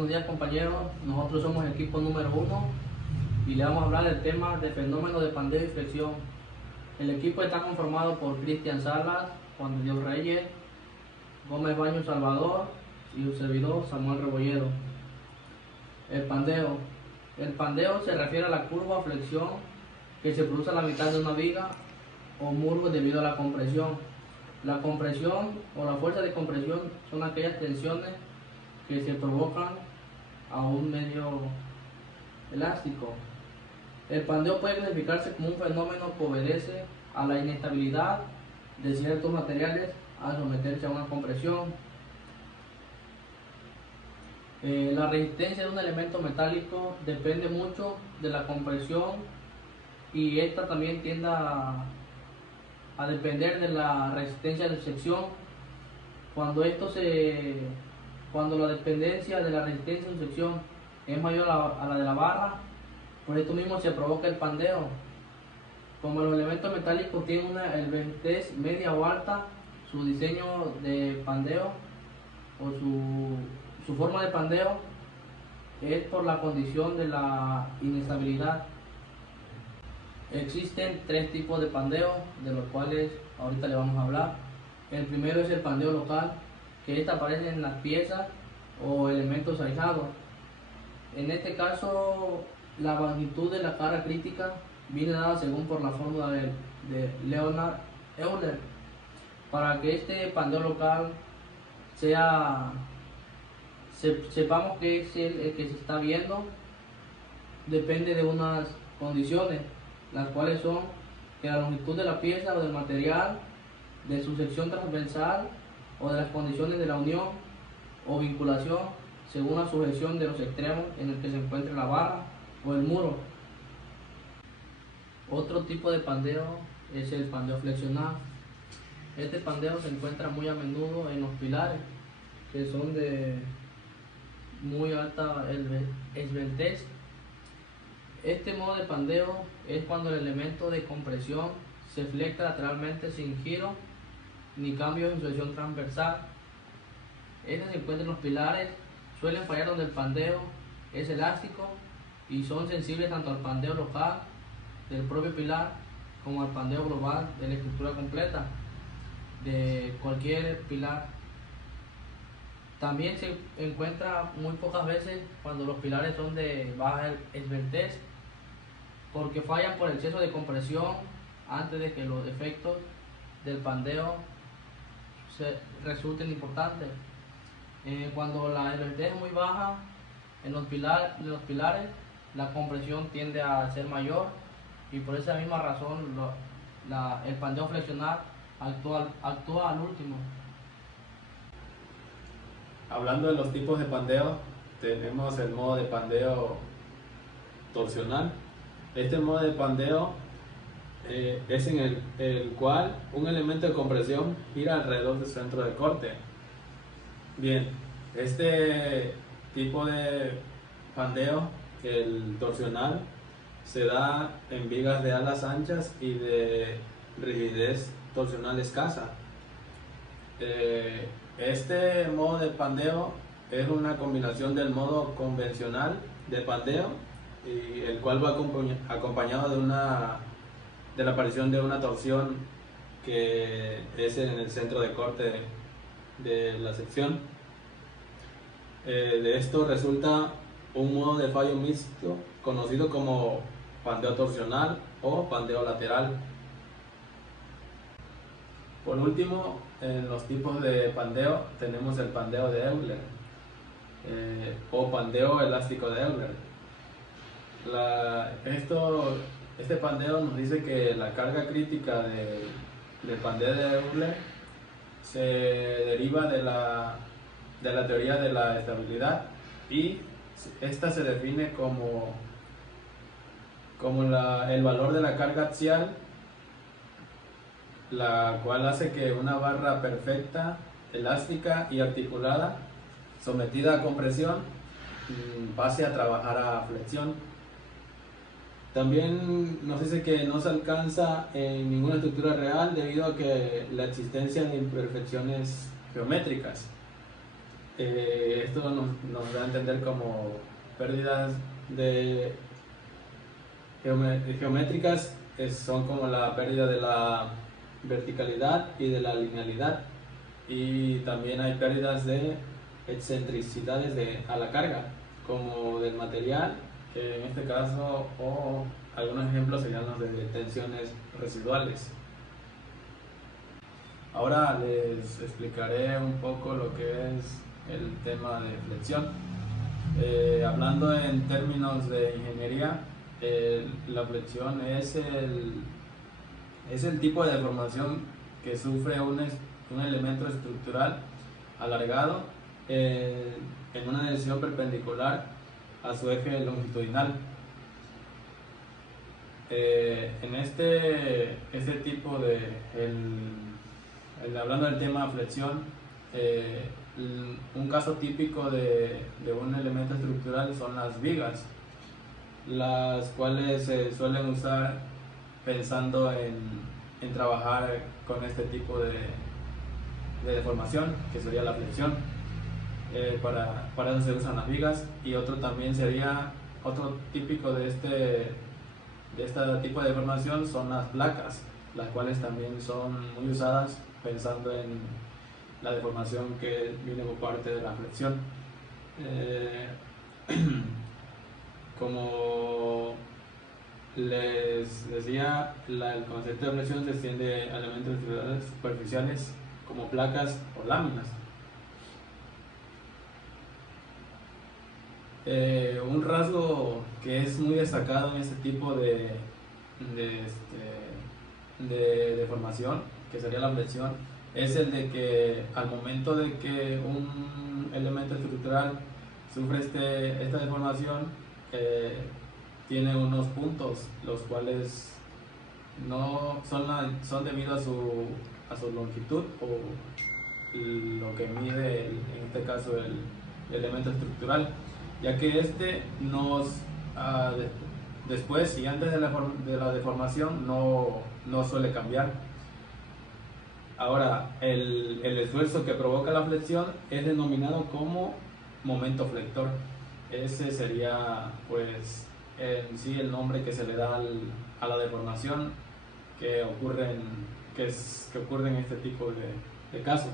Buenos días compañeros, nosotros somos el equipo número 1 y le vamos a hablar del tema de fenómeno de pandeo y flexión. El equipo está conformado por Cristian Salas, Juan de Dios Reyes, Gómez Baño Salvador y un servidor Samuel Rebolledo. El pandeo. El pandeo se refiere a la curva o flexión que se produce a la mitad de una viga o muro debido a la compresión. La compresión o la fuerza de compresión son aquellas tensiones que se provocan a un medio elástico. El pandeo puede clasificarse como un fenómeno que obedece a la inestabilidad de ciertos materiales al someterse a una compresión. La resistencia de un elemento metálico depende mucho de la compresión y esta también tiende a depender de la resistencia de sección. Cuando la dependencia de la resistencia de sección es mayor a la de la barra, por esto mismo se provoca el pandeo. Como los elementos metálicos tienen una elevadez media o alta, su diseño de pandeo o su forma de pandeo es por la condición de la inestabilidad. Existen tres tipos de pandeo, de los cuales ahorita le vamos a hablar. El primero es el pandeo local, que aparece en las piezas o elementos aislados. En este caso, la magnitud de la carga crítica viene dada según por la fórmula de Leonhard Euler. Para que este pandeo local sepamos que es el que se está viendo, depende de unas condiciones, las cuales son que la longitud de la pieza o del material, de su sección transversal o de las condiciones de la unión o vinculación según la sujeción de los extremos en el que se encuentre la barra o el muro. Otro tipo de pandeo es el pandeo flexional. Este pandeo se encuentra muy a menudo en los pilares, que son de muy alta esbeltez. Este modo de pandeo es cuando el elemento de compresión se flexa lateralmente sin giro ni cambio en su sección transversal. Estos se encuentran en los pilares, suelen fallar donde el pandeo es elástico y son sensibles tanto al pandeo local del propio pilar como al pandeo global de la estructura completa de cualquier pilar. También se encuentra muy pocas veces cuando los pilares son de baja esbeltez, porque fallan por exceso de compresión antes de que los efectos del pandeo resulten importantes. Cuando la esbeltez es muy baja en los pilares, la compresión tiende a ser mayor y por esa misma razón el pandeo flexional actúa al último. Hablando de los tipos de pandeo, tenemos el modo de pandeo torsional. Este modo de pandeo es en el cual un elemento de compresión gira alrededor del centro de corte. Bien, este tipo de pandeo, el torsional, se da en vigas de alas anchas y de rigidez torsional escasa. Este modo de pandeo es una combinación del modo convencional de pandeo, y el cual va acompañado de la aparición de una torsión que es en el centro de corte de la sección. De esto resulta un modo de fallo mixto conocido como pandeo torsional o pandeo lateral. Por último, en los tipos de pandeo tenemos el pandeo de Euler o pandeo elástico de Euler. Este pandeo nos dice que la carga crítica del pandeo de Euler se deriva de la teoría de la estabilidad, y esta se define como el valor de la carga axial, la cual hace que una barra perfecta, elástica y articulada, sometida a compresión, pase a trabajar a flexión. También nos dice que no se alcanza en ninguna estructura real debido a que la existencia de imperfecciones geométricas. Esto nos da a entender como pérdidas de geométricas, son como la pérdida de la verticalidad y de la linealidad, y también hay pérdidas de excentricidades a la carga, como del material, en este caso, o algunos ejemplos serían los de tensiones residuales. Ahora les explicaré un poco lo que es el tema de flexión. Hablando en términos de ingeniería, la flexión es el tipo de deformación que sufre un elemento estructural alargado en una dirección perpendicular a su eje longitudinal. En este tipo hablando del tema flexión, un caso típico de un elemento estructural son las vigas, las cuales se suelen usar pensando en trabajar con este tipo de deformación, que sería la flexión. Para eso se usan las vigas, y otro típico de este tipo de deformación son las placas, las cuales también son muy usadas pensando en la deformación que viene por parte de la flexión. Como les decía, el concepto de flexión se extiende a elementos estructurales superficiales como placas o láminas. Un rasgo que es muy destacado en este tipo de deformación, que sería la flexión, es el de que al momento de que un elemento estructural sufre esta deformación, tiene unos puntos, los cuales no son debido a su longitud, o lo que mide en este caso el elemento estructural, ya que después y antes de la deformación no suele cambiar. Ahora, el esfuerzo que provoca la flexión es denominado como momento flector. Ese sería, pues, en sí el nombre que se le da a la deformación que ocurre en este tipo de casos.